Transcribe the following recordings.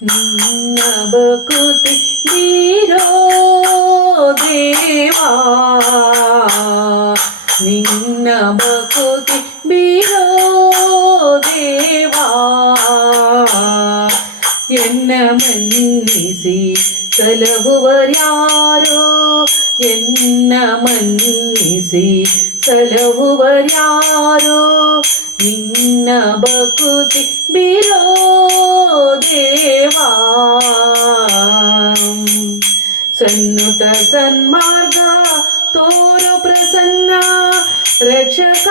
ನಿನ್ನ ಬಕುತಿ ಬೀರೋ ದೇವಾ, ನಿನ್ನ ಬಕುತಿ ಬೀರೋ ದೇವಾ, ಎನ್ನ ಮನ್ನಿಸಿ ಸಲಹುವರ್ಯಾರೋ, ಎನ್ನ ಮನ್ನಿಸಿ ಸಲಹುವರ್ಯಾರೋ, ನಿನ್ನ ಬಕುತಿ ಬೀರೋ ದೇವಾ. ಸನ್ನುತ ಸನ್ಮಾರ್ಗ ತೋರೋ ಪ್ರಸನ್ನ ರಕ್ಷಕ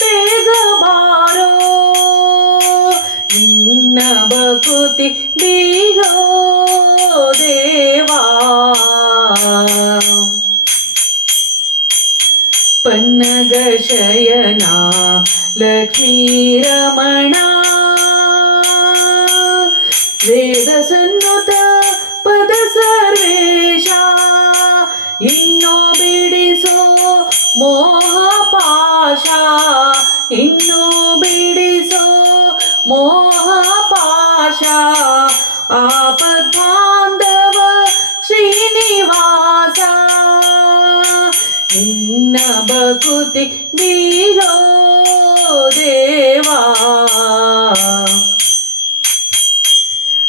ಬೇಗ ಬಾರೋ, ನಿನ್ನ ಬಕುತಿ ಬೀರೋ ದೇವಾ. ಪನ್ನಗ ಶಯನ ಲಕ್ಷ್ಮೀ ರಮಣ, ವೇದ ಸನ್ನುತ ಪದ ಸರ್ವೇಶ, ಇನ್ನೋ ಬಿಡಿಸೋ ಮೋಹ ಪಾಶ, ಇನ್ನೋ ಬಿಡಿಸೋ ಮೋಹ ಪಾಶ, ಆಪದ್ಬಾಂಧವ ಶ್ರೀನಿವಾಸ, ನಿನ್ನ ಬಕುತಿ ಬೀರೋ ದೇವಾ.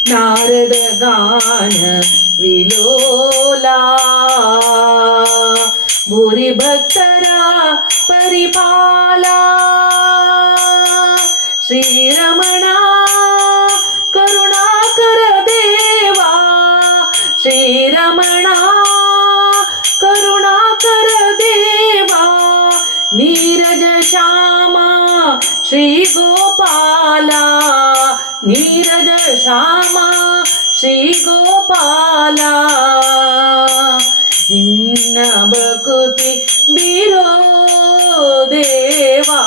ನಾರದ ಗಾನ ವಿಲೋಲಾ, ಭೂರಿ ಭಕ್ತರ ಪರಿಪಾಲ, ಶ್ರೀರಮಣ ಕರುಣಾಕರ ದೇವಾ, ಶ್ರೀರಮಣ ಕರುಣಾಕರ ದೇವಾ, ನೀರಜ ಶ್ಯಾಮ ಶ್ರೀ ಗೋಪಾಲ, ನೀರಜ ಶ್ಯಾಮ ಶ್ರೀ ಗೋಪಾಲ, ನಿನ್ನ ಬಕುತಿ ಬೀರೋ ದೇವಾ.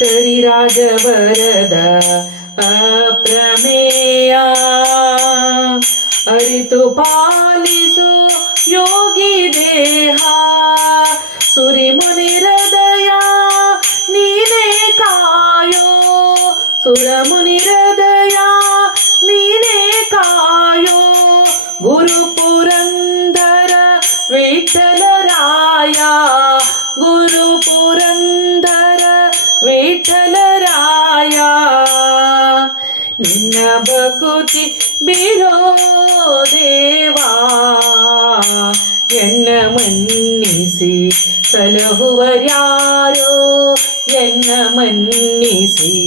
ಕರಿರಾಜವರದ ಅಪ್ರಮೇಯ, ಅರಿತು ಪಾಲಿಸು ಯೋಗಿ ದೇಹ, ಸುರಿಮುನಿ ಹೃದಯ ನೀನೇ ಕಾಯೋ, ಸುರಮುನಿ ಹೃದಯ ನೀನೇ ಕಾಯೋ, ಗುರು ಪುರಂದರ ವಿಠಲರಾಯ, ಗುರು ಪುರಂದರ ವಿಠಲರಾಯ, ನಿನ್ನ ಬಕುತಿ ಬೀರೋ ದೇವಾ. ಎನ್ನ ಮನ್ನಿಸಿ ಸಲಹುವರ್ಯಾರೋ, ಎನ್ನ ಮನ್ನಿಸಿ